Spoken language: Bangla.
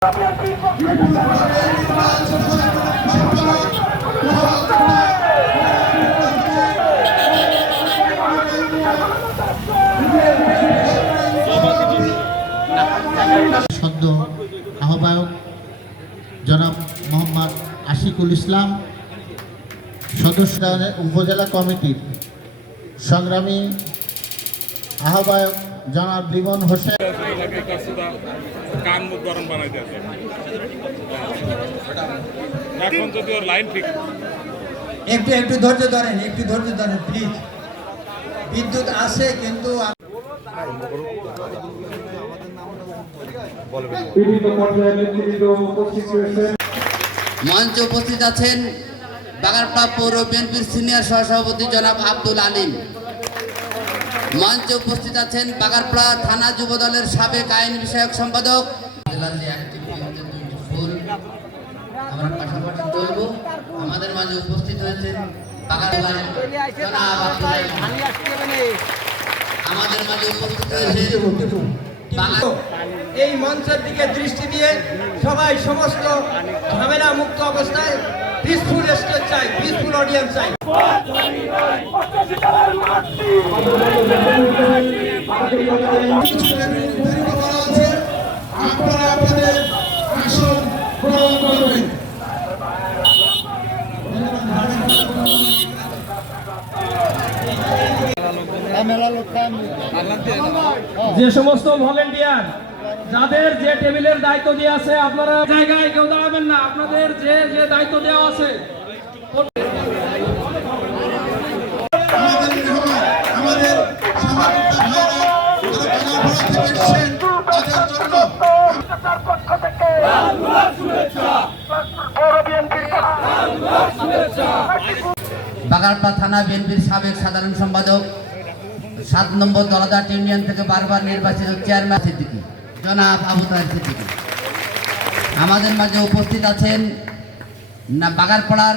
সদ্য আহ্বায়ক জনাব মোহাম্মদ আশিকুল ইসলাম, সদস্য উপজেলা কমিটির সংগ্রামী আহ্বায়ক জনাব লিমন হোসেন। একটু ধৈর্য ধরেন, প্লিজ। বিদ্যুৎ আছে কিন্তু মঞ্চে উপস্থিত আছেন বাগারপাড়া পৌর বিএনপির সিনিয়র সহসভাপতি জনাব আব্দুল আলিম। মঞ্চে উপস্থিত আছেন বাগারপাড়া থানা যুব দলের সাবেক আইন বিষয়ক সম্পাদক। আমরা পাশাপাশি চলব। আমাদের মাঝে উপস্থিত হয়েছেন আমাদের মাঝে উপস্থিত হয়েছে এই মঞ্চের দিকে দৃষ্টি দিয়ে সবাই সমস্ত ঝামেলা মুক্ত অবস্থায় পিসফুল স্টেজ চাই, পিসফুল অডিয়েন্স চাই। যে সমস্ত ভলেন্টিয়ার যাদের যে টেবিলের দায়িত্ব দেওয়া আছে, আপনারা জায়গায় কেউ দাঁড়াবেন না। আপনাদের যে যে দায়িত্ব দেওয়া আছে বাগারপাড়া থানা বিএনপির সাবেক সাধারণ সম্পাদক 7 নম্বর দলাদাট ইউনিয়ন থেকে বারবার নির্বাচিত চেয়ারম্যান সিদ্দিকী জনাব আবু তাহের সিদ্দিকী। আমাদের মাঝে উপস্থিত আছেন বাগারপাড়ার